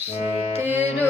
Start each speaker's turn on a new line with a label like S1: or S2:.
S1: 知ってる。